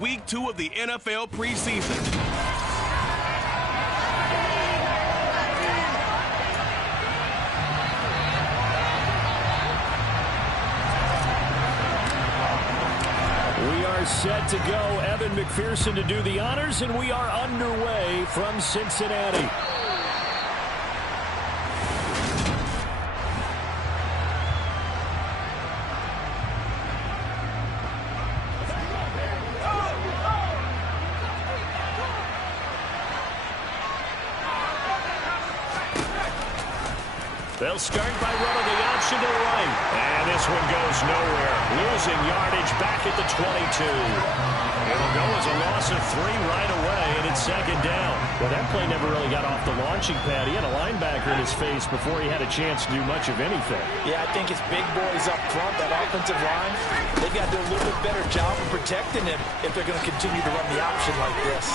Week 2 of the NFL preseason. We are set to go. Evan McPherson to do the honors, and we are underway from Cincinnati. They'll start by running the option to the right. And this one goes nowhere. Losing yardage back at the 22. It'll go as a loss of 3 right away, and it's second down. Well, that play never really got off the launching pad. He had a linebacker in his face before he had a chance to do much of anything. Yeah, I think it's big boys up front, that offensive line. They've got to do a little bit better job of protecting him if they're going to continue to run the option like this.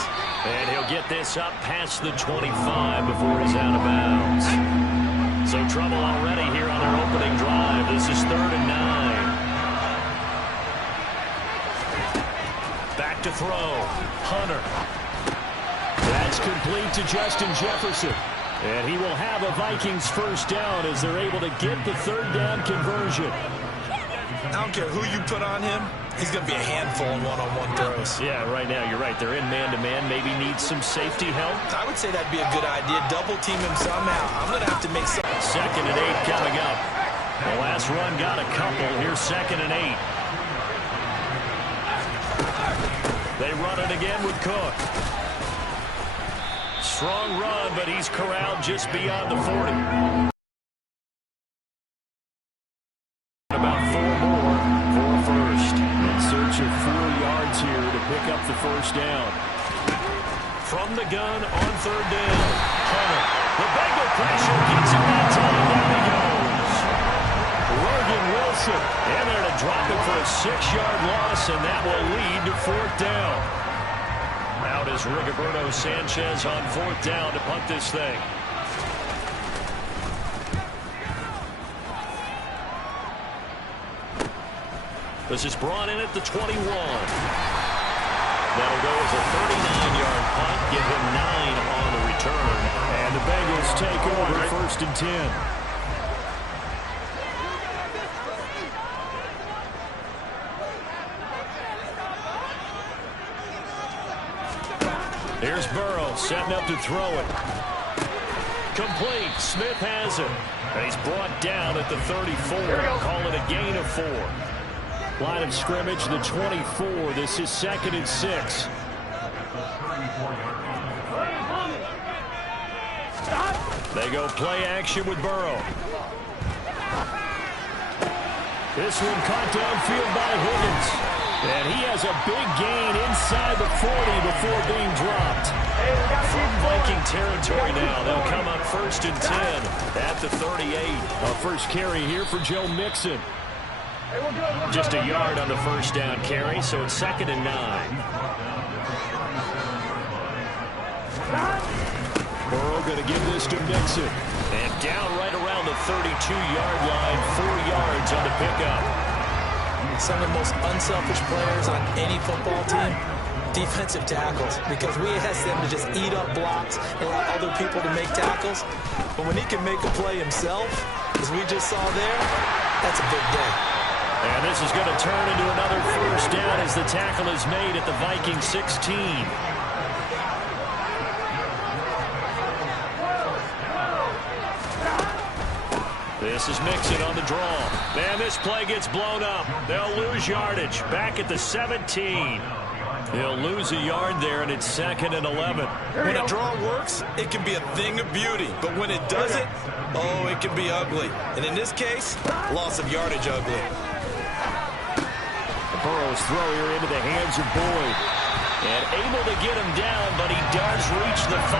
And he'll get this up past the 25 before he's out of bounds. So trouble already here on their opening drive. This is 3rd and 9. Back to throw. Hunter. That's complete to Justin Jefferson. And he will have a Vikings first down as they're able to get the 3rd down conversion. I don't care who you put on him. He's going to be a handful in one-on-one throws. Yeah, right now you're right. They're in man-to-man. Maybe needs some safety help. I would say that'd be a good idea. Double team him somehow. I'm going to have to make some. 2nd and 8 coming up. The last run got a couple. Here's 2nd and 8. They run it again with Cook. Strong run, but he's corralled just beyond the 40. About 4 more for a first. In search of 4 yards here to pick up the first down. From the gun on 3rd down. Hunter. The Bengal pressure gets him that time. There he goes. Logan Wilson in there to drop it for a 6-yard loss, and that will lead to 4th down. Out is Rigoberto Sanchez on 4th down to punt this thing. This is brought in at the 21. That'll go as a 39-yard punt, give him 9 on the return. And the Bengals take over 1st and 10. Here's Burrow setting up to throw it. Complete. Smith has it. And he's brought down at the 34. Call it a gain of 4. Line of scrimmage, the 24. This is 2nd and 6. They go play action with Burrow. This one caught downfield by Higgins. And he has a big gain inside the 40 before being dropped. From Viking territory now, they'll come up 1st and 10 at the 38. A first carry here for Joe Mixon. Just a yard on the first down carry, so it's 2nd and 9. Burrow going to give this to Mixon. And down right around the 32-yard line, 4 yards on the pickup. Some of the most unselfish players on any football team, defensive tackles, because we ask them to just eat up blocks and allow other people to make tackles. But when he can make a play himself, as we just saw there, that's a big day. And this is going to turn into another first down as the tackle is made at the Viking 16. This is Mixon on the draw. Man, this play gets blown up. They'll lose yardage. Back at the 17. He'll lose a yard there, and it's 2nd and 11. When a draw works, it can be a thing of beauty. But when it doesn't, oh, it can be ugly. And in this case, loss of yardage ugly. Burrow's throw here into the hands of Boyd. And able to get him down, but he does reach the 5.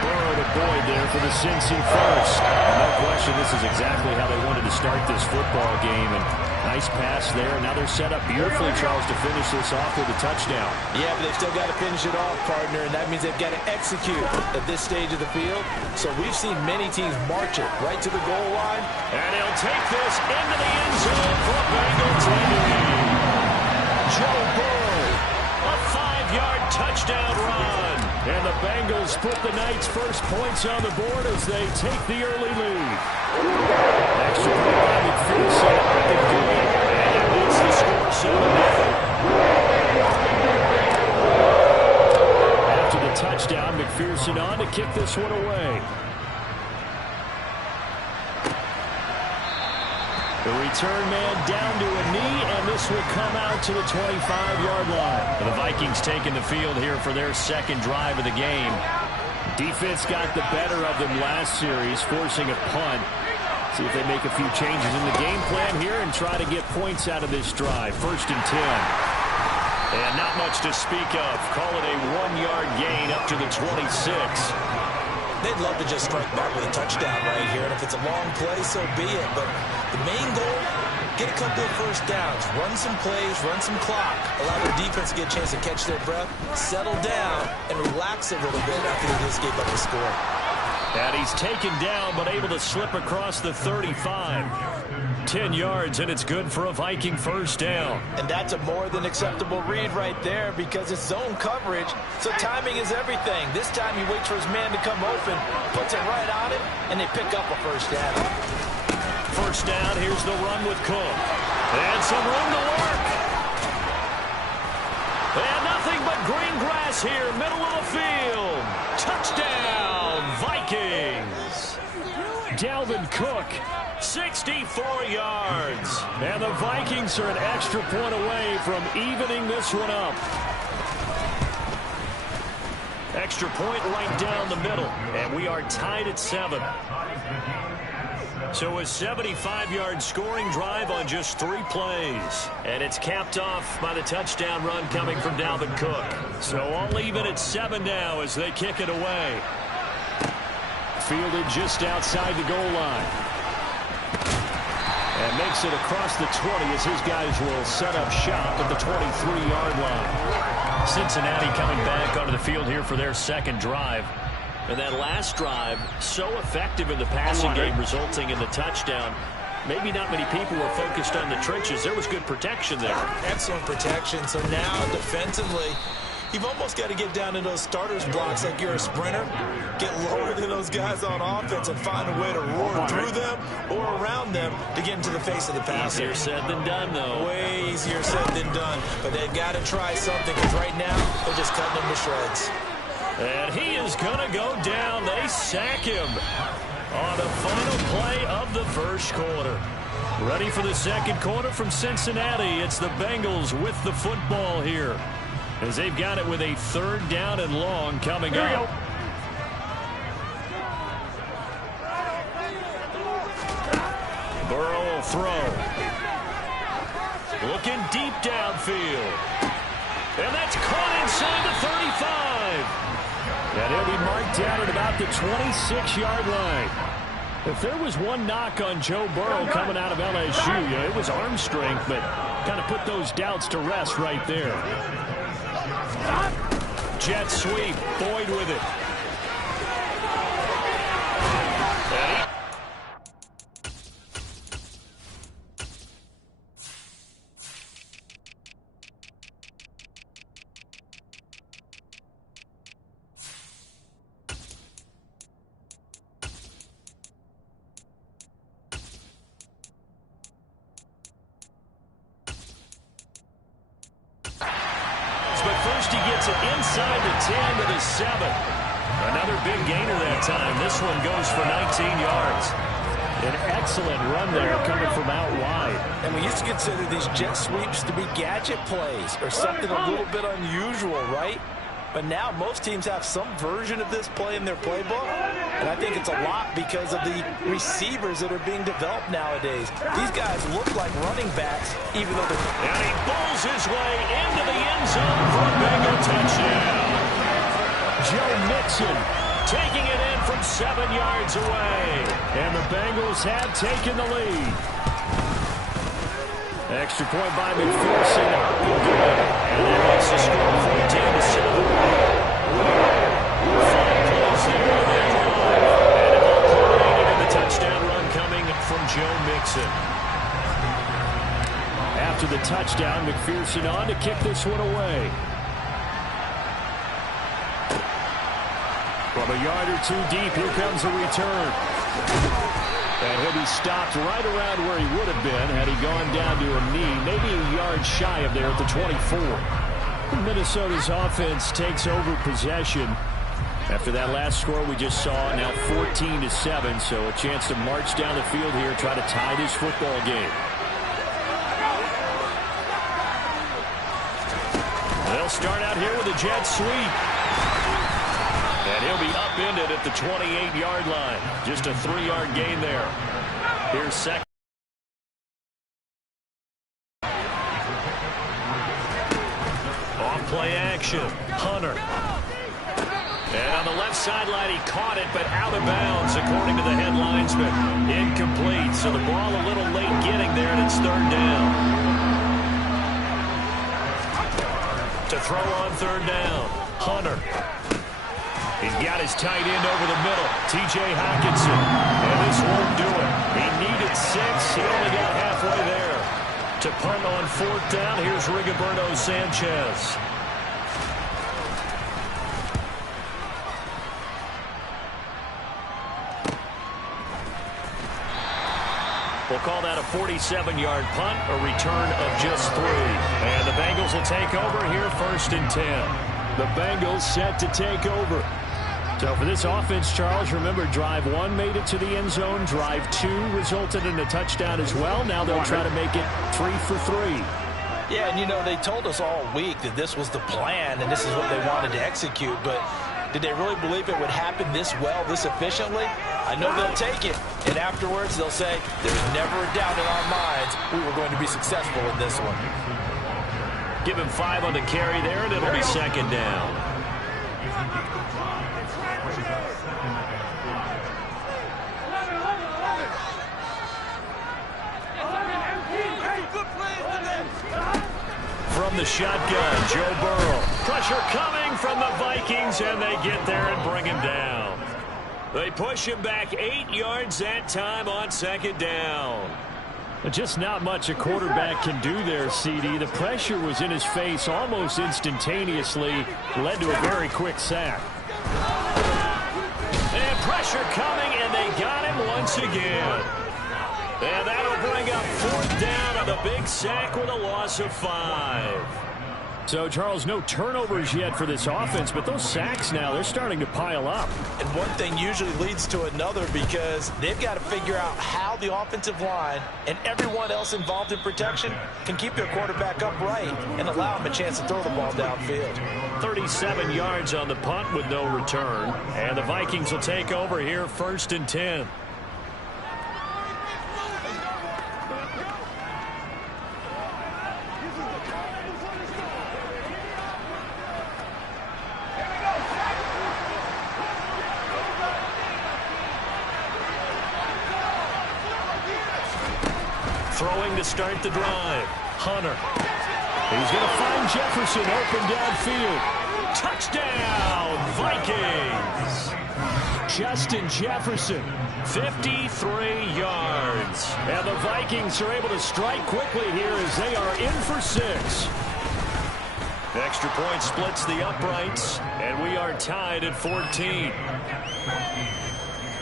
Burrow to Boyd there for the Cincy first. No question, this is exactly how they wanted to start this football game. And nice pass there. Now they're set up beautifully, Charles, to finish this off with a touchdown. Yeah, but they've still got to finish it off, partner, and that means they've got to execute at this stage of the field. So we've seen many teams march it right to the goal line. And he'll take this into the end zone for a Bengals lead. Joe Burrow touchdown run. And the Bengals put the Knights' first points on the board as they take the early lead. Extra point by McPherson. And it leads the score 7-0. After the touchdown, McPherson on to kick this one away. The return man down to a knee, and this will come out to the 25-yard line. The Vikings taking the field here for their second drive of the game. Defense got the better of them last series, forcing a punt. See if they make a few changes in the game plan here and try to get points out of this drive. 1st and 10. And not much to speak of. Call it a 1-yard gain up to the 26. They'd love to just strike back with a touchdown right here, and if it's a long play, so be it. But the main goal, get a couple of first downs, run some plays, run some clock, allow their defense to get a chance to catch their breath, settle down, and relax a little bit after they just gave up the score. And he's taken down, but able to slip across the 35. 10 yards, and it's good for a Viking first down. And that's a more than acceptable read right there because it's zone coverage, so timing is everything. This time he waits for his man to come open, puts it right on him, and they pick up a first down. First down, here's the run with Cook. And some room to work. And nothing but green grass here, middle of the field. Touchdown, Vikings. Dalvin Cook, 64 yards. And the Vikings are an extra point away from evening this one up. Extra point right down the middle. And we are tied at 7. So a 75-yard scoring drive on just 3 plays. And it's capped off by the touchdown run coming from Dalvin Cook. So all even at 7 now as they kick it away. Fielded just outside the goal line. And makes it across the 20 as his guys will set up shop at the 23-yard line. Cincinnati coming back onto the field here for their second drive. And that last drive, so effective in the passing game, resulting in the touchdown. Maybe not many people were focused on the trenches. There was good protection there. Excellent protection. So now defensively, you've almost got to get down in those starters blocks like you're a sprinter. Get lower than those guys on offense and find a way to roar through them or around them to get into the face of the passer. Easier said than done, though. Way easier said than done. But they've got to try something because right now they're just cutting them to shreds. And he is going to go down. They sack him on the final play of the first quarter. Ready for the second quarter from Cincinnati. It's the Bengals with the football here, as they've got it with a 3rd down and long coming up. Burrow will throw. Looking deep downfield. And that's caught inside the 35. And he'll be marked down at about the 26-yard line. If there was one knock on Joe Burrow coming out of LSU, it was arm strength, but kind of put those doubts to rest right there. Jet sweep, Boyd with it. He gets it inside the 10 to the 7. Another big gainer that time. This one goes for 19 yards. An excellent run there coming from out wide. And we used to consider these jet sweeps to be gadget plays or something a little bit unusual, right? But now most teams have some version of this play in their playbook. And I think it's a lot because of the receivers that are being developed nowadays. These guys look like running backs, even though they're... And he bowls his way into the end zone for a Bengal touchdown. Joe Mixon taking it in from 7 yards away. And the Bengals have taken the lead. Extra point by McPherson. And that makes the score 14-7. 5 plays there. And it all culminated in the touchdown run coming from Joe Mixon. After the touchdown, McPherson on to kick this one away. From a yard or two deep, here comes the return. And he'll be stopped right around where he would have been had he gone down to a knee, maybe a yard shy of there at the 24. Minnesota's offense takes over possession. After that last score we just saw, now 14-7, so a chance to march down the field here, try to tie this football game. They'll start out here with a jet sweep. And he'll be upended at the 28-yard line. Just a 3-yard gain there. Here's second. Off play action. Hunter. And on the left sideline, he caught it, but out of bounds, according to the head linesman. Incomplete, so the ball a little late getting there, and it's third down. To throw on third down, Hunter. He's got his tight end over the middle, T.J. Hockenson. And this won't do it. He needed 6. He only got halfway there. To punt on fourth down, here's Rigoberto Sanchez. We'll call that a 47-yard punt, a return of just 3. And the Bengals will take over here, 1st and 10. The Bengals set to take over. So for this offense, Charles, remember, drive 1 made it to the end zone. Drive 2 resulted in a touchdown as well. Now they'll try to make it 3 for 3. Yeah, and you know, they told us all week that this was the plan and this is what they wanted to execute, but did they really believe it would happen this well, this efficiently? I know they'll take it, and afterwards they'll say, there's never a doubt in our minds we were going to be successful in this one. Give him 5 on the carry there, and it'll be second down. From the shotgun, Joe Burrow. Pressure coming from the Vikings, and they get there and bring him down. They push him back 8 yards that time on second down. Just not much a quarterback can do there, CD. The pressure was in his face almost instantaneously, led to a very quick sack. And pressure coming, and they got him once again. And that'll bring up fourth down on the big sack with a loss of 5. So, Charles, no turnovers yet for this offense, but those sacks now, they're starting to pile up. And one thing usually leads to another because they've got to figure out how the offensive line and everyone else involved in protection can keep their quarterback upright and allow him a chance to throw the ball downfield. 37 yards on the punt with no return. And the Vikings will take over here, 1st and 10. Throwing to start the drive. Hunter. He's going to find Jefferson open downfield. Touchdown, Vikings. Justin Jefferson, 53 yards. And the Vikings are able to strike quickly here as they are in for 6. Extra point splits the uprights, and we are tied at 14.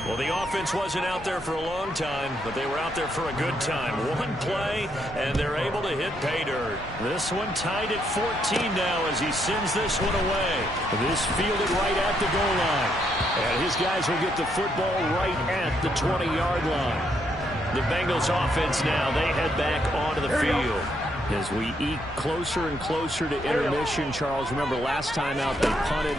Well, the offense wasn't out there for a long time, but they were out there for a good time. One play, and they're able to hit pay dirt. This one tied at 14 now as he sends this one away. This fielded right at the goal line. And his guys will get the football right at the 20-yard line. The Bengals offense now, they head back onto the field. As we eke closer and closer to intermission, Charles, remember last time out they punted.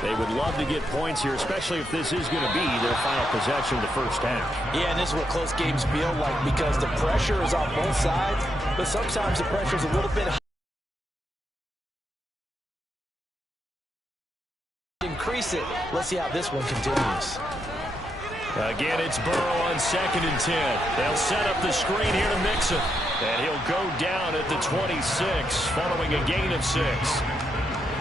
They would love to get points here, especially if this is going to be their final possession of the first half. Yeah, and this is what close games feel like because the pressure is on both sides, but sometimes the pressure is a little bit high. Increase it. Let's see how this one continues. Again, it's Burrow on 2nd and 10. They'll set up the screen here to Mixon. And he'll go down at the 26, following a gain of 6.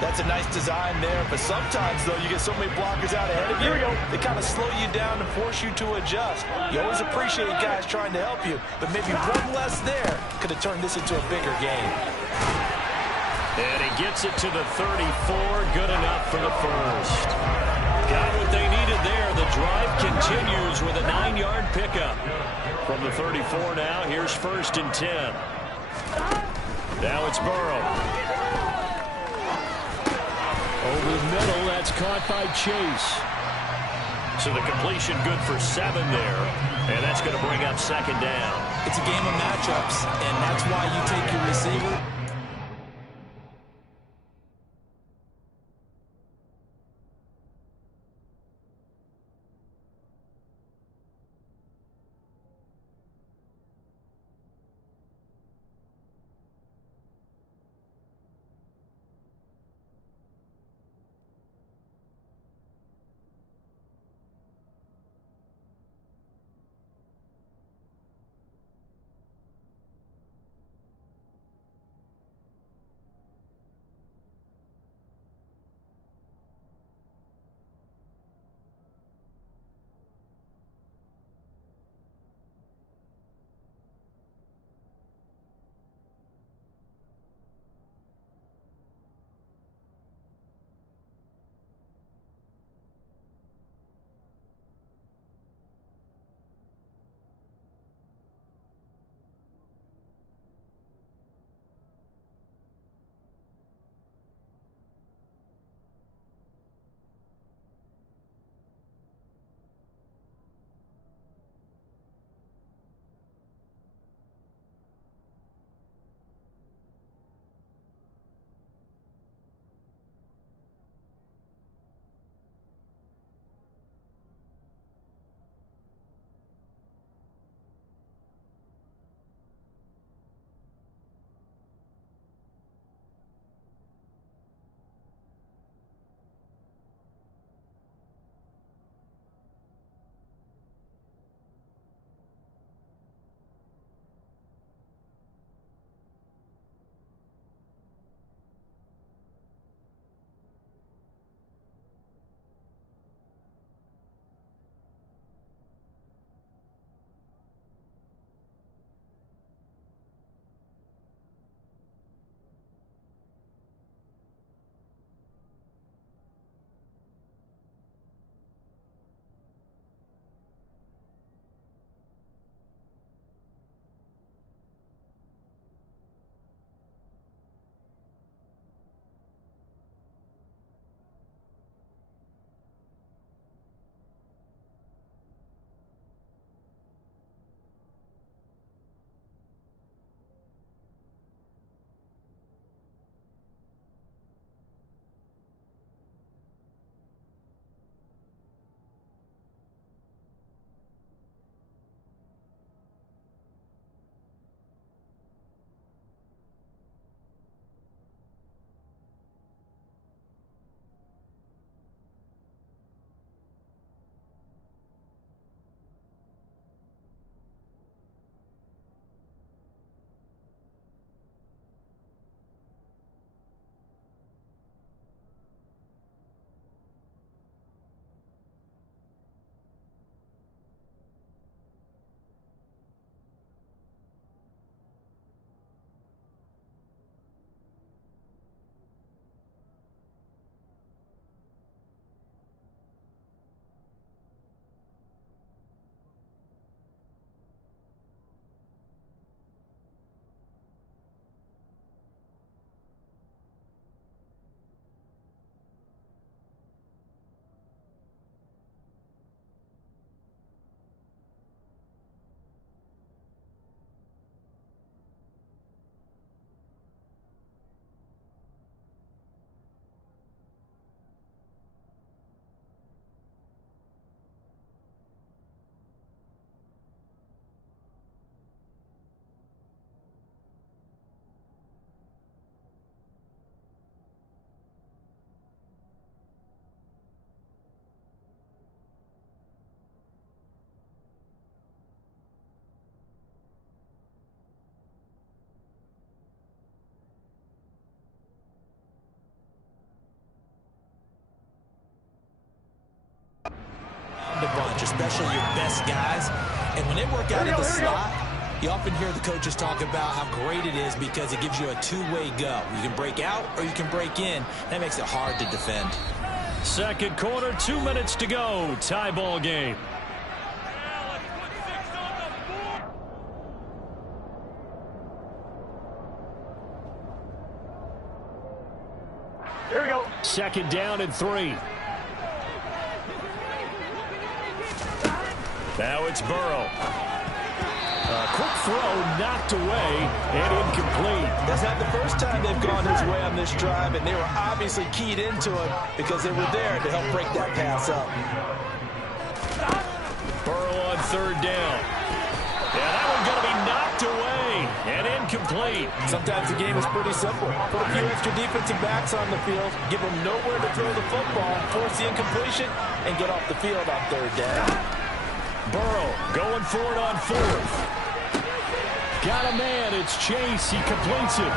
That's a nice design there, but sometimes, though, you get so many blockers out ahead of you, they kind of slow you down and force you to adjust. You always appreciate guys trying to help you, but maybe one less there could have turned this into a bigger game. And he gets it to the 34. Good enough for the first. Got what they needed there. The drive continues with a 9-yard pickup. From the 34 now, here's 1st and 10. Now it's Burrow. Over the middle, that's caught by Chase. So the completion good for 7 there. And that's going to bring up 2nd down. It's a game of matchups, and that's why you take your receiver. The bunch, especially your best guys. And when they work out in the slot, You often hear the coaches talk about how great it is because it gives you a two-way go. You can break out or you can break in. That makes it hard to defend. Second quarter, 2 minutes to go. Tie ball game. Here we go. Second down and 3. Now it's Burrow. A quick throw knocked away and incomplete. That's not the first time they've gone his way on this drive, and they were obviously keyed into it because they were there to help break that pass up. Burrow on third down. Yeah, that one's going to be knocked away and incomplete. Sometimes the game is pretty simple. Put a few extra defensive backs on the field, give them nowhere to throw the football, force the incompletion, and get off the field on third down. Burrow going for it on fourth. Got a man. It's Chase. He completes it.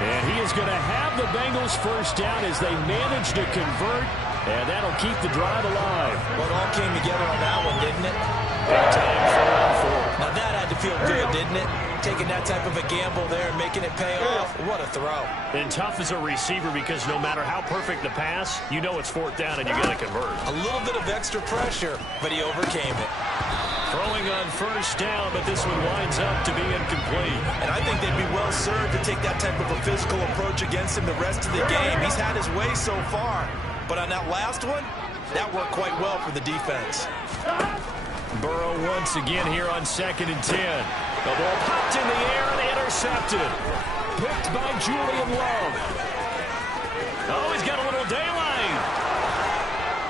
And he is going to have the Bengals first down as they manage to convert. And that'll keep the drive alive. Well, it all came together on that one, didn't it? Big time 4-on-4. Now that had to feel good, didn't it? Taking that type of a gamble there and making it pay off. What a throw. And tough as a receiver because no matter how perfect the pass, you know it's fourth down and you got to convert. A little bit of extra pressure, but he overcame it. Throwing on first down, but this one winds up to be incomplete. And I think they'd be well served to take that type of a physical approach against him the rest of the game. He's had his way so far, but on that last one, that worked quite well for the defense. Burrow once again here on 2nd and 10. The ball popped in the air and intercepted. Picked by Julian Love. Oh, he's got a little daylight.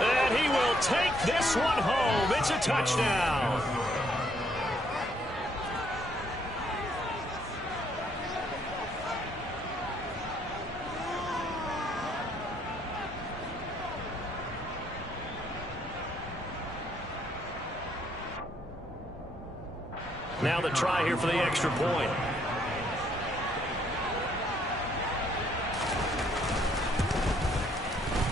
And he will take this one home. It's a touchdown. Now the try here for the extra point.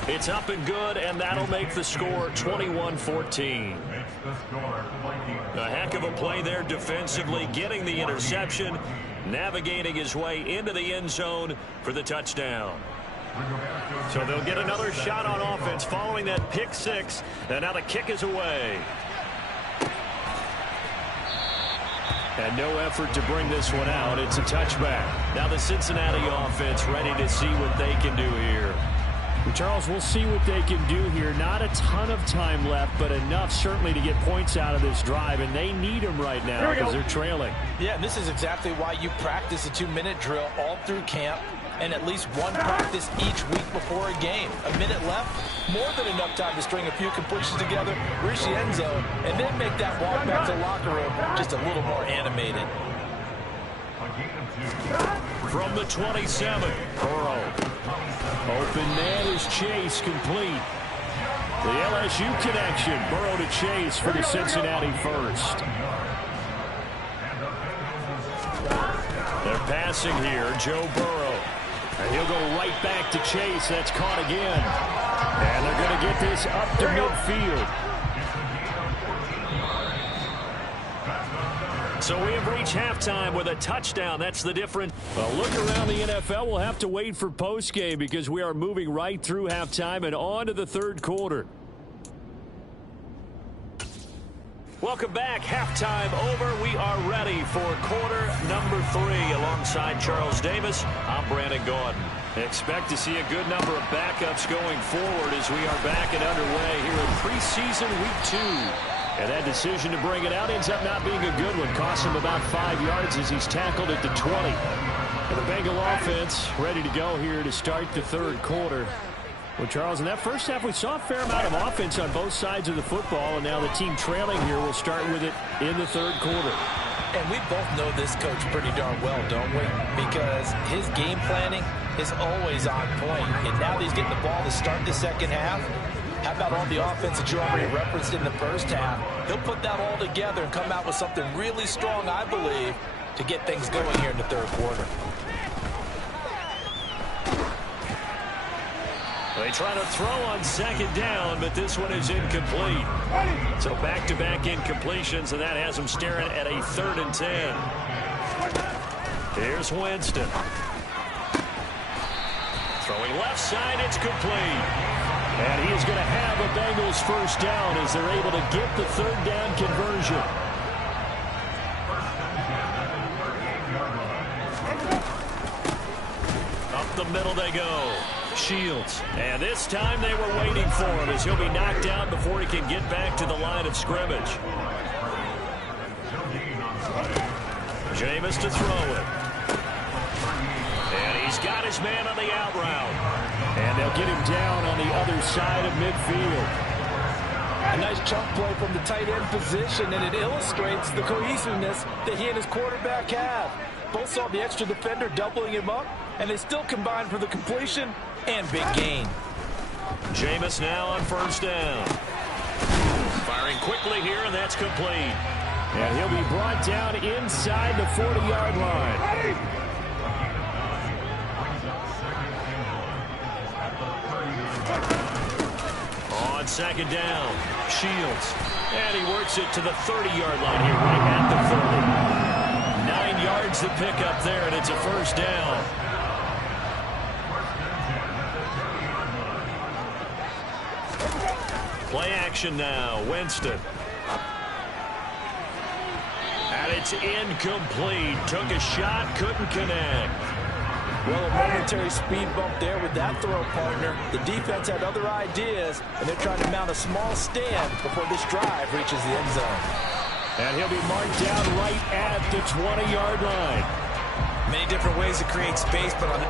It's up and good, and that'll make the score 21-14. A heck of a play there defensively, getting the interception, navigating his way into the end zone for the touchdown. So they'll get another shot on offense following that pick six, and now the kick is away. And no effort to bring this one out. It's a touchback. Now the Cincinnati offense ready to see what they can do here. Charles, we'll see what they can do here. Not a ton of time left, but enough certainly to get points out of this drive, and they need them right now because they're trailing. Yeah, and this is exactly why you practice a 2-minute drill all through camp and at least one practice each week before a game. A minute left, more than enough time to string a few completions together, reach the end zone, and then make that walk back to the locker room just a little more animated. From the 27, Burrow. Open man is Chase, complete. The LSU connection, Burrow to Chase for the Cincinnati first. They're passing here, Joe Burrow. And he'll go right back to Chase. That's caught again. And they're going to get this up to midfield. So we have reached halftime with a touchdown. That's the difference. A look around the NFL. We'll have to wait for postgame because we are moving right through halftime and on to the third quarter. Welcome back. Halftime over. We are ready for quarter number 3. Alongside Charles Davis, I'm Brandon Gaudin. Expect to see a good number of backups going forward as we are back and underway here in preseason week 2. And that decision to bring it out ends up not being a good one. Costs him about 5 yards as he's tackled at the 20. And the Bengal offense ready to go here to start the third quarter. Well, Charles, in that first half, we saw a fair amount of offense on both sides of the football, and now the team trailing here will start with it in the third quarter. And we both know this coach pretty darn well, don't we? Because his game planning is always on point. And now that he's getting the ball to start the second half, how about all the offense that you already referenced in the first half? He'll put that all together and come out with something really strong, I believe, to get things going here in the third quarter. They try to throw on second down, but this one is incomplete. So back-to-back incompletions, and that has them staring at a 3rd and 10. Here's Winston. Throwing left side, it's complete. And he is going to have a Bengals first down as they're able to get the third down conversion. Up the middle they go. Shields. And this time they were waiting for him as he'll be knocked down before he can get back to the line of scrimmage. Jameis to throw it. And he's got his man on the out route. And they'll get him down on the other side of midfield. A nice chunk play from the tight end position, and it illustrates the cohesiveness that he and his quarterback have. Both saw the extra defender doubling him up, and they still combined for the completion and big gain. Jameis now on first down. Firing quickly here, and that's complete. And he'll be brought down inside the 40-yard line. On second down, Shields. And he works it to the 30-yard line here, right at the 30. 9 yards to pick up there, and it's a first down. Play action now, Winston. And it's incomplete. Took a shot, couldn't connect. Well, a momentary speed bump there with that throw, partner. The defense had other ideas, and they're trying to mount a small stand before this drive reaches the end zone. And he'll be marked down right at the 20-yard line. Many different ways to create space, but on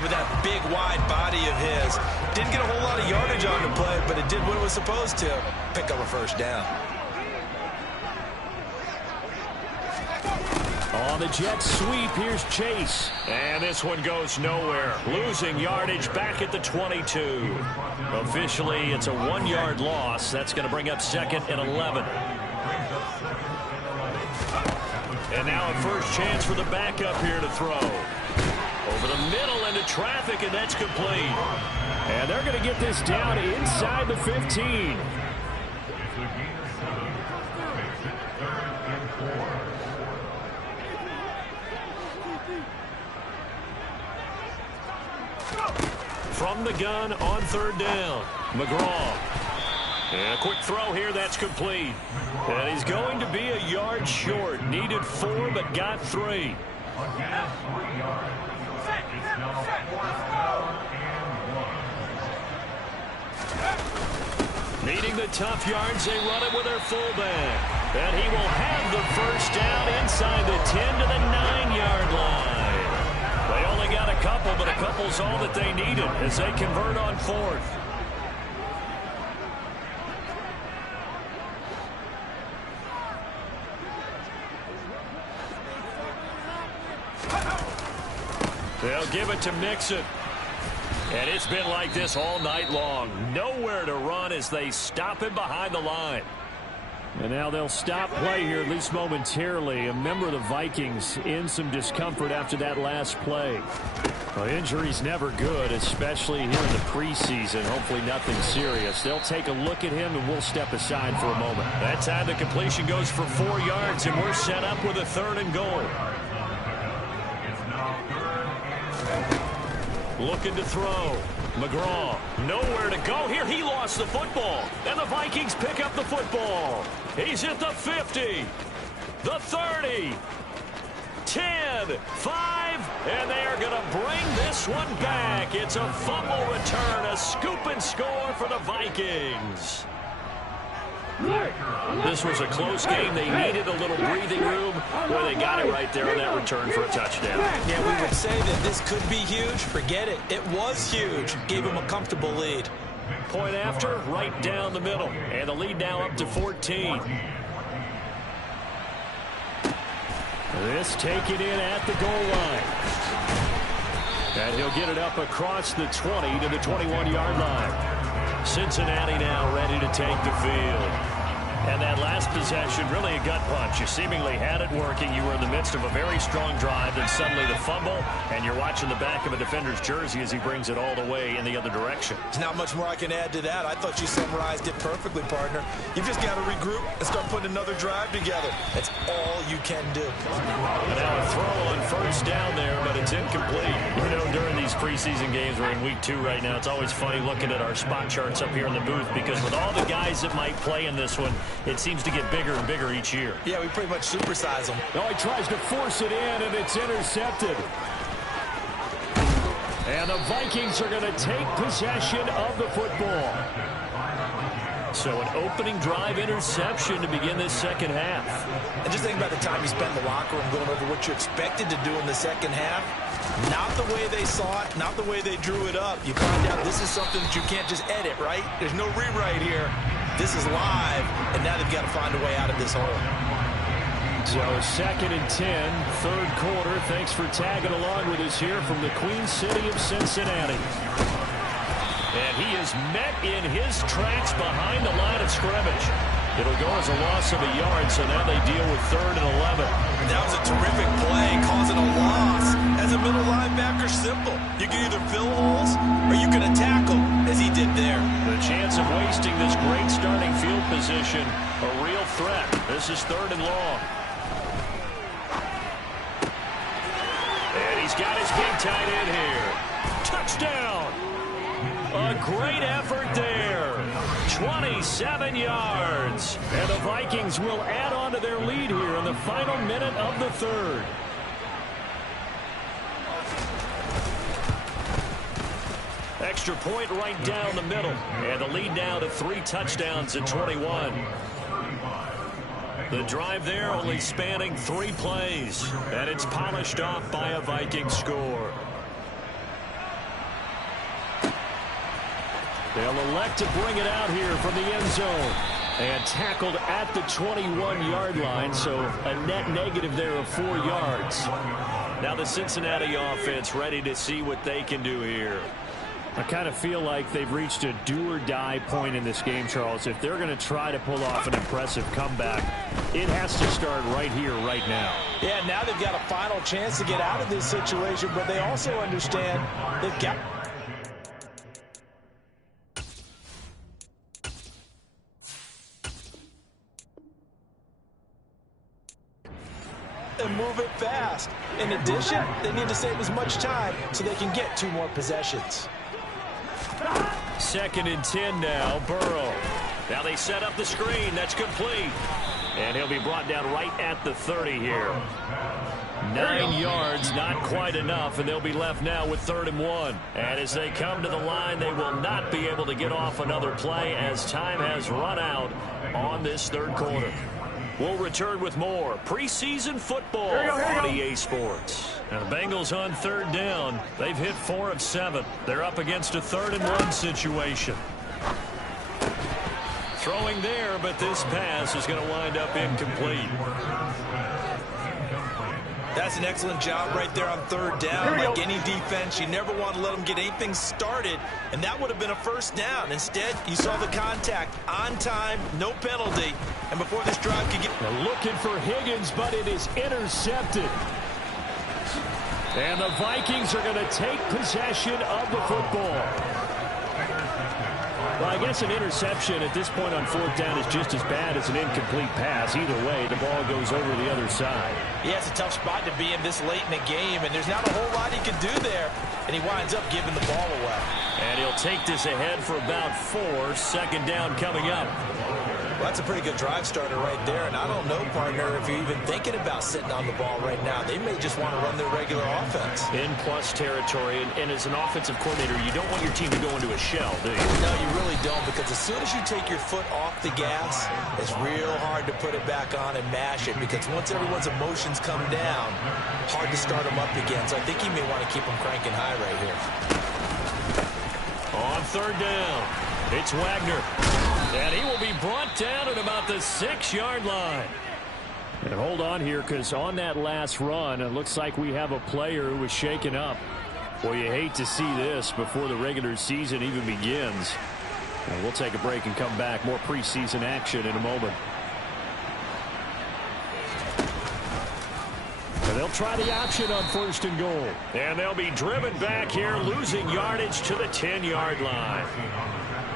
with that big, wide body of his. Didn't get a whole lot of yardage on the play, but it did what it was supposed to. Pick up a first down. On the jet sweep, here's Chase. And this one goes nowhere. Losing yardage back at the 22. Officially, it's a 1-yard loss. That's going to bring up second and 11. And now a first chance for the backup here to throw. Over the middle into traffic, and that's complete. And they're going to get this down inside the 15. From the gun on third down, McGraw. And a quick throw here, that's complete. And he's going to be a yard short. Needed 4, but got 3. Needing the tough yards, they run it with their fullback. And he will have the first down inside the 10 to the 9-yard line. They only got a couple, but a couple's all that they needed as they convert on fourth. They'll give it to Mixon. And it's been like this all night long. Nowhere to run as they stop him behind the line. And now they'll stop play here, at least momentarily. A member of the Vikings in some discomfort after that last play. Well, injury's never good, especially here in the preseason. Hopefully nothing serious. They'll take a look at him, and we'll step aside for a moment. That time the completion goes for 4 yards, and we're set up with a 3rd and goal. Looking to throw. McGraw, nowhere to go here. He lost the football, and the Vikings pick up the football. He's at the 50, the 30, 10, 5, and they are going to bring this one back. It's a fumble return, a scoop and score for the Vikings. This was a close game. They needed a little breathing room. Well, they got it right there on that return for a touchdown. Yeah, we would say that this could be huge. Forget it. It was huge. Gave him a comfortable lead. Point after, right down the middle. And the lead now up to 14. This taken in at the goal line. And he'll get it up across the 20 to the 21-yard line. Cincinnati now ready to take the field. And that last possession, really a gut punch. You seemingly had it working. You were in the midst of a very strong drive, then suddenly the fumble, and you're watching the back of a defender's jersey as he brings it all the way in the other direction. There's not much more I can add to that. I thought you summarized it perfectly, partner. You've just got to regroup and start putting another drive together. That's all you can do. And now a throw on first down there, but it's incomplete. You know, during these preseason games, we're in week 2 right now. It's always funny looking at our spot charts up here in the booth because with all the guys that might play in this one, it seems to get bigger and bigger each year. Yeah, we pretty much supersize them. No, he tries to force it in, and it's intercepted. And the Vikings are going to take possession of the football. So an opening drive interception to begin this second half. And just think about the time you spent in the locker room going over what you expected to do in the second half. Not the way they saw it, not the way they drew it up. You find out this is something that you can't just edit, right? There's no rewrite here. This is live, and now they've got to find a way out of this hole. So 2nd and 10, third quarter. Thanks for tagging along with us here from the Queen City of Cincinnati. And he is met in his tracks behind the line of scrimmage. It'll go as a loss of a yard, so now they deal with 3rd and 11. That was a terrific play, causing a loss. As a middle linebacker, simple. You can either fill holes or you can attack them, as he did there. The chance of wasting this great starting field position, a real threat. This is 3rd and long. And he's got his big tight end here. Touchdown! A great effort there. 27 yards. And the Vikings will add on to their lead here in the final minute of the third. Extra point right down the middle. And the lead now to 3 touchdowns at 21. The drive there only spanning 3 plays. And it's polished off by a Viking score. They'll elect to bring it out here from the end zone. And tackled at the 21-yard line, so a net negative there of 4 yards. Now the Cincinnati offense ready to see what they can do here. I kind of feel like they've reached a do-or-die point in this game, Charles. If they're going to try to pull off an impressive comeback, it has to start right here, right now. Yeah, now they've got a final chance to get out of this situation, but they also understand they've got... and move it fast. In addition, they need to save as much time so they can get 2 more possessions. 2nd and 10 now, Burrow. Now they set up the screen. That's complete. And he'll be brought down right at the 30 here. 9 yards, not quite enough, and they'll be left now with 3rd and 1. And as they come to the line, they will not be able to get off another play as time has run out on this 3rd quarter. We'll return with more preseason football on EA Sports. Now the Bengals on 3rd down. They've hit 4 of 7. They're up against a 3rd and 1 situation. Throwing there, but this pass is going to wind up incomplete. That's an excellent job right there on 3rd down. Like any defense, you never want to let them get anything started, and that would have been a 1st down. Instead, you saw the contact on time, no penalty, and before this drive could get... They're looking for Higgins, but it is intercepted. And the Vikings are going to take possession of the football. Well, I guess an interception at this point on 4th down is just as bad as an incomplete pass. Either way, the ball goes over the other side. Yeah, it's a tough spot to be in this late in the game, and there's not a whole lot he can do there, and he winds up giving the ball away. And he'll take this ahead for about 4. 2nd down coming up. Well, that's a pretty good drive starter right there, and I don't know, partner, if you're even thinking about sitting on the ball right now. They may just want to run their regular offense. In plus territory, and as an offensive coordinator, you don't want your team to go into a shell, do you? No, you really don't, because as soon as you take your foot off the gas, it's real hard to put it back on and mash it, because once everyone's emotions come down, hard to start them up again. So I think you may want to keep them cranking high right here. On third down, it's Wagner. And he will be brought down at about the 6-yard line. And hold on here, because on that last run, it looks like we have a player who was shaken up. Well, you hate to see this before the regular season even begins. And we'll take a break and come back. More preseason action in a moment. And they'll try the option on first and goal. And they'll be driven back here, losing yardage to the 10-yard line.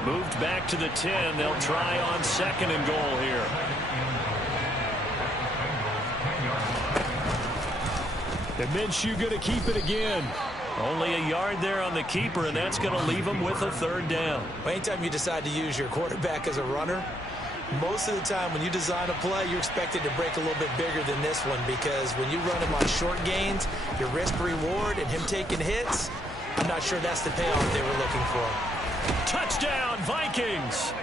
Moved back to the 10. They'll try on second and goal here. And Minshew going to keep it again. Only a yard there on the keeper, and that's going to leave him with a third down. Anytime you decide to use your quarterback as a runner, most of the time when you design a play, you're expected to break a little bit bigger than this one, because when you run him on short gains, your risk-reward and him taking hits, I'm not sure that's the payoff they were looking for. Touchdown, Vikings!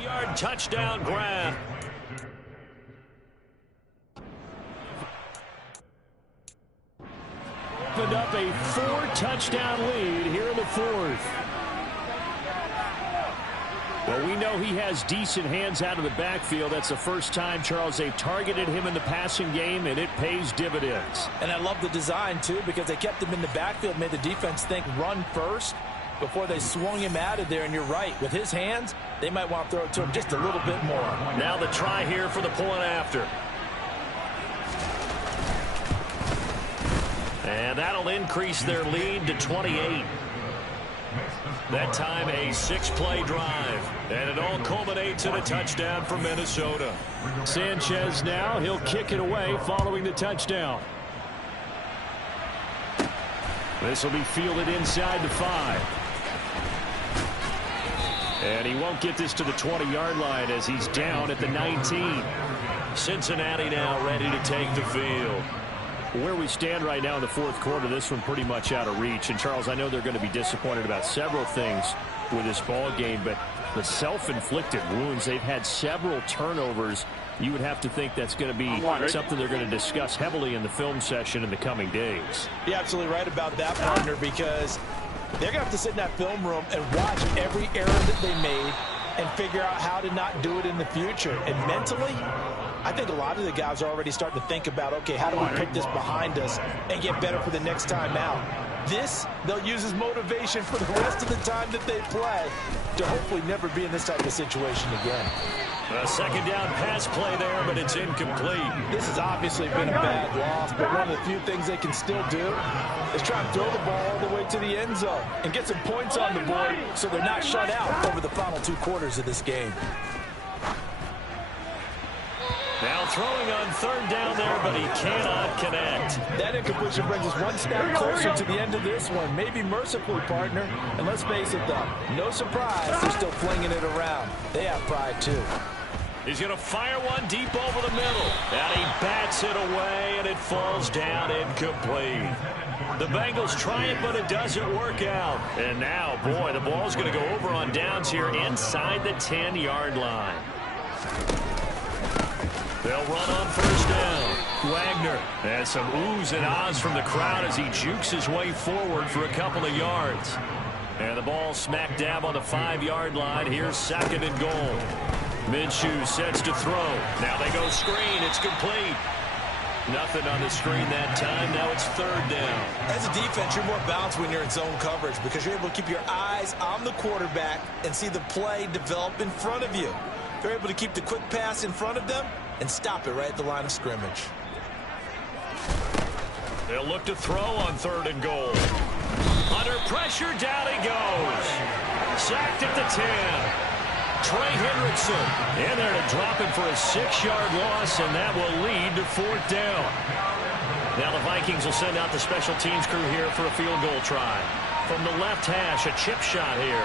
9-yard touchdown grab. Opened up a 4-touchdown lead here in the fourth. Well, we know he has decent hands out of the backfield. That's the first time, Charles, they've targeted him in the passing game, and it pays dividends. And I love the design, too, because they kept him in the backfield, made the defense think run first before they swung him out of there. And you're right, with his hands, they might want to throw it to him just a little bit more. Now the try here for the point after. And that'll increase their lead to 28. That time a 6-play drive. And it all culminates in a touchdown for Minnesota. Sanchez now, he'll kick it away following the touchdown. This will be fielded inside the 5. And he won't get this to the 20-yard line as he's down at the 19. Cincinnati now ready to take the field. Where we stand right now in the fourth quarter, this one pretty much out of reach. And, Charles, I know they're going to be disappointed about several things with this ball game, but the self-inflicted wounds, they've had several turnovers. You would have to think that's going to be something they're going to discuss heavily in the film session in the coming days. You're absolutely right about that, partner, because they're going to have to sit in that film room and watch every error that they made and figure out how to not do it in the future. And mentally, I think a lot of the guys are already starting to think about, okay, how do we put this behind us and get better for the next time out? This, they'll use as motivation for the rest of the time that they play to hopefully never be in this type of situation again. A second down pass play there, but it's incomplete. This has obviously been a bad loss, but one of the few things they can still do is try to throw the ball all the way to the end zone and get some points on the board so they're not shut out over the final 2 quarters of this game. Now throwing on third down there, but he cannot connect. That incompletion brings us one step closer to the end of this one. Maybe mercifully, partner. And let's face it, though, no surprise, they're still flinging it around. They have pride, too. He's going to fire one deep over the middle. And he bats it away, and it falls down incomplete. The Bengals try it, but it doesn't work out. And now, boy, the ball's going to go over on downs here inside the 10-yard line. They'll run on first down. Wagner has some oohs and ahs from the crowd as he jukes his way forward for a couple of yards. And the ball smack dab on the 5-yard line. Here's second and goal. Minshew sets to throw. Now they go screen. It's complete. Nothing on the screen that time. Now it's third down. As a defense, you're more balanced when you're in zone coverage because you're able to keep your eyes on the quarterback and see the play develop in front of you. They're able to keep the quick pass in front of them and stop it right at the line of scrimmage. They'll look to throw on third and goal. Under pressure, down he goes. Sacked at the 10. Trey Hendrickson in there to drop him for a 6-yard loss, and that will lead to fourth down. Now the Vikings will send out the special teams crew here for a field goal try. From the left hash, a chip shot here.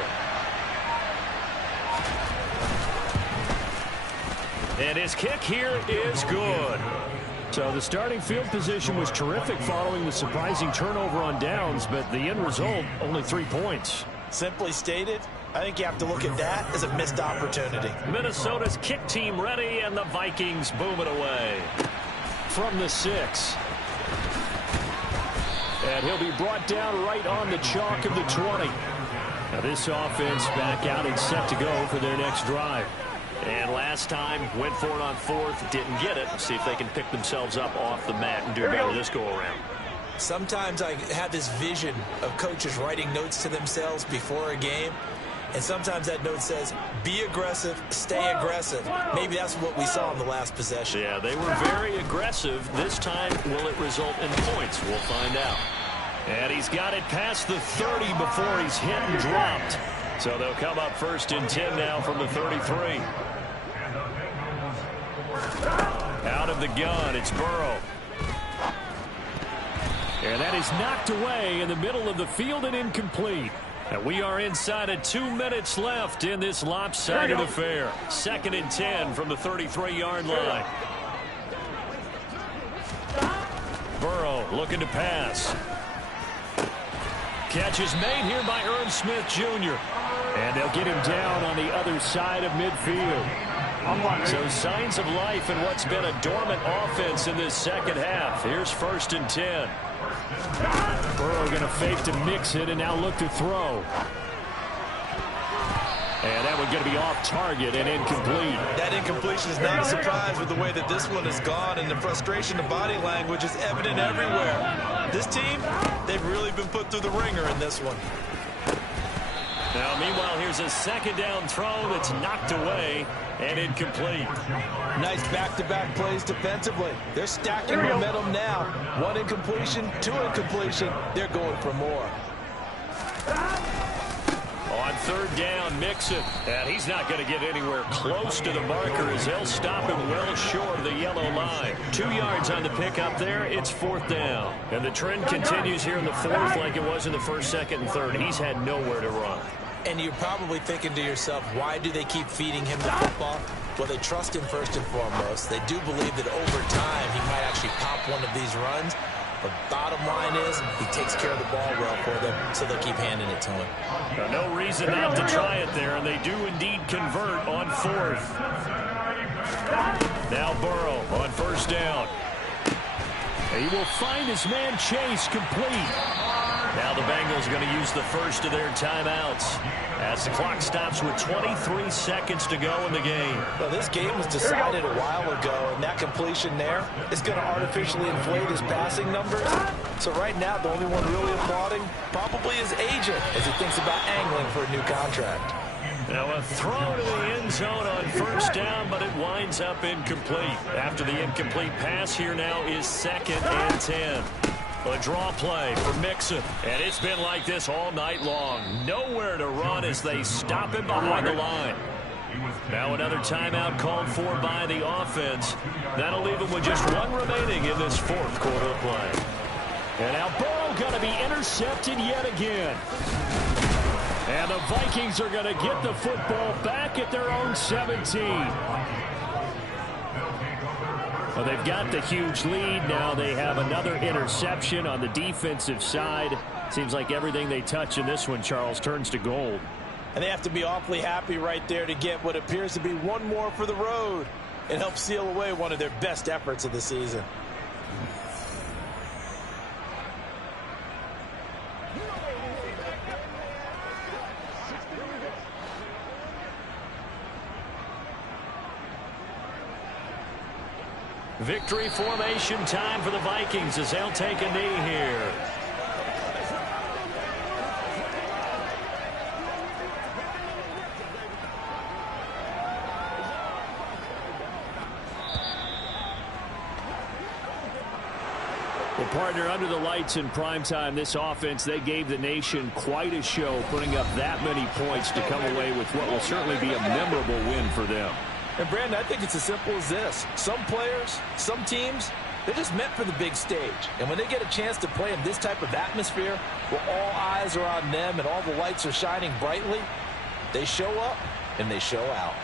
And his kick here is good. So the starting field position was terrific following the surprising turnover on downs, but the end result, only 3 points. Simply stated, I think you have to look at that as a missed opportunity. Minnesota's kick team ready, and the Vikings boom it away. From the 6. And he'll be brought down right on the chalk of the 20. Now this offense back out and set to go for their next drive. And last time, went for it on fourth, didn't get it. See if they can pick themselves up off the mat and do better this go-around. Sometimes I have this vision of coaches writing notes to themselves before a game. And sometimes that note says, be aggressive, stay aggressive. Maybe that's what we saw in the last possession. Yeah, they were very aggressive. This time, will it result in points? We'll find out. And he's got it past the 30 before he's hit and dropped. So they'll come up 1st and 10 now from the 33. Out of the gun, it's Burrow. And that is knocked away in the middle of the field and incomplete. And we are inside of 2 minutes left in this lopsided affair. 2nd and 10 from the 33-yard line. Burrow looking to pass. Catch is made here by Irv Smith Jr. And they'll get him down on the other side of midfield. So signs of life in what's been a dormant offense in this second half. Here's 1st and 10. Burrow going to fake to mix it and now look to throw. And that one going to be off target and incomplete. That incompletion is not a surprise with the way that this one has gone, and the frustration of body language is evident everywhere. This team, they've really been put through the ringer in this one. Now, meanwhile, here's a 2nd down throw that's knocked away and incomplete. Nice back-to-back plays defensively. They're stacking momentum now. 1 incompletion, 2 incompletion. They're going for more. On 3rd down, Mixon. And he's not going to get anywhere close to the marker as they'll stop him well short of the yellow line. 2 yards on the pickup there. It's 4th down. And the trend continues here in the 4th like it was in the 1st, 2nd, and 3rd. He's had nowhere to run. And you're probably thinking to yourself, why do they keep feeding him the football? Well, they trust him first and foremost. They do believe that over time he might actually pop one of these runs. But bottom line is he takes care of the ball well for them, so they'll keep handing it to him. Now, no reason not to try it there, and they do indeed convert on 4th. Now Burrow on 1st down. He will find his man Chase complete. Now the Bengals are going to use the first of their timeouts as the clock stops with 23 seconds to go in the game. Well, this game was decided a while ago, and that completion there is going to artificially inflate his passing numbers. So right now, the only one really applauding probably his agent as he thinks about angling for a new contract. Now a throw to the end zone on 1st down, but it winds up incomplete. After the incomplete pass, here now is 2nd and 10. A draw play for Mixon, and it's been like this all night long. Nowhere to run as they stop him behind the line. Now another timeout called for by the offense. That'll leave him with just 1 remaining in this 4th quarter of play. And now Burrow going to be intercepted yet again. And the Vikings are going to get the football back at their own 17. Well, they've got the huge lead. Now they have another interception on the defensive side. Seems like everything they touch in this one, Charles, turns to gold. And they have to be awfully happy right there to get what appears to be 1 more for the road and help seal away one of their best efforts of the season. Victory formation time for the Vikings as they'll take a knee here. Well, partner, under the lights in primetime, this offense, they gave the nation quite a show, putting up that many points to come away with what will certainly be a memorable win for them. And, Brandon, I think it's as simple as this. Some players, some teams, they're just meant for the big stage. And when they get a chance to play in this type of atmosphere where all eyes are on them and all the lights are shining brightly, they show up and they show out.